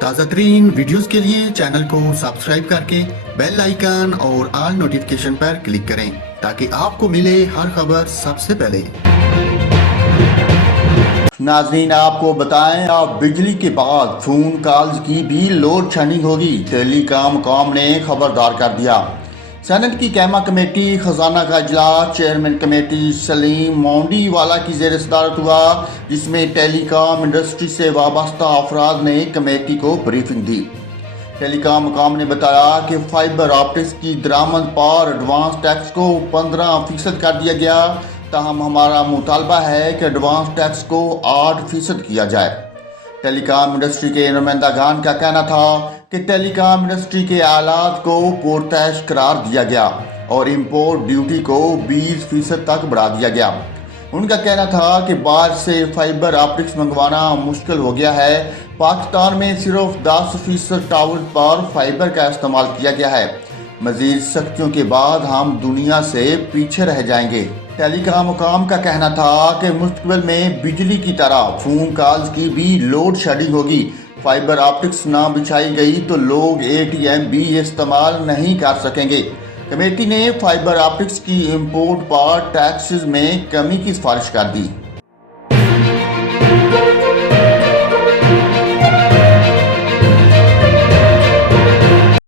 تازہ ترین ویڈیوز کے لیے چینل کو سبسکرائب کر کے بیل آئیکن اور آل نوٹیفیکیشن پر کلک کریں تاکہ آپ کو ملے ہر خبر سب سے پہلے۔ ناظرین آپ کو بتائیں اب بجلی کے بعد فون کالز کی بھی لوڈ شیڈنگ ہوگی، ٹیلی کام نے خبردار کر دیا۔ سینٹ کی قیمہ کمیٹی خزانہ کا اجلاس چیئرمین کمیٹی سلیم مونڈی والا کی زیر صدارت ہوا، جس میں ٹیلی کام انڈسٹری سے وابستہ افراد نے کمیٹی کو بریفنگ دی۔ ٹیلی کام نے بتایا کہ فائبر آپٹکس کی درآمد پر ایڈوانس ٹیکس کو 15% کر دیا گیا، تاہم ہمارا مطالبہ ہے کہ ایڈوانس ٹیکس کو 8% کیا جائے۔ ٹیلی کام انڈسٹری کے نمائندگان کا کہنا تھا کہ ٹیلی کام انڈسٹری کے آلات کو پرتعیش قرار دیا گیا اور امپورٹ ڈیوٹی کو 20% تک بڑھا دیا گیا۔ ان کا کہنا تھا کہ باہر سے فائبر آپٹکس منگوانا مشکل ہو گیا ہے۔ پاکستان میں صرف 10% ٹاور پر فائبر کا استعمال کیا گیا ہے۔ مزید سختیوں کے بعد ہم دنیا سے پیچھے رہ جائیں گے۔ ٹیلی کام کا کہنا تھا کہ مستقبل میں بجلی کی طرح فون کالز کی بھی لوڈ شیڈنگ ہوگی۔ فائبر آپٹکس نہ بچھائی گئی تو لوگ ATM بھی استعمال نہیں کر سکیں گے۔ کمیٹی نے فائبر آپٹکس کی امپورٹ پر ٹیکسز میں کمی کی سفارش کر دی۔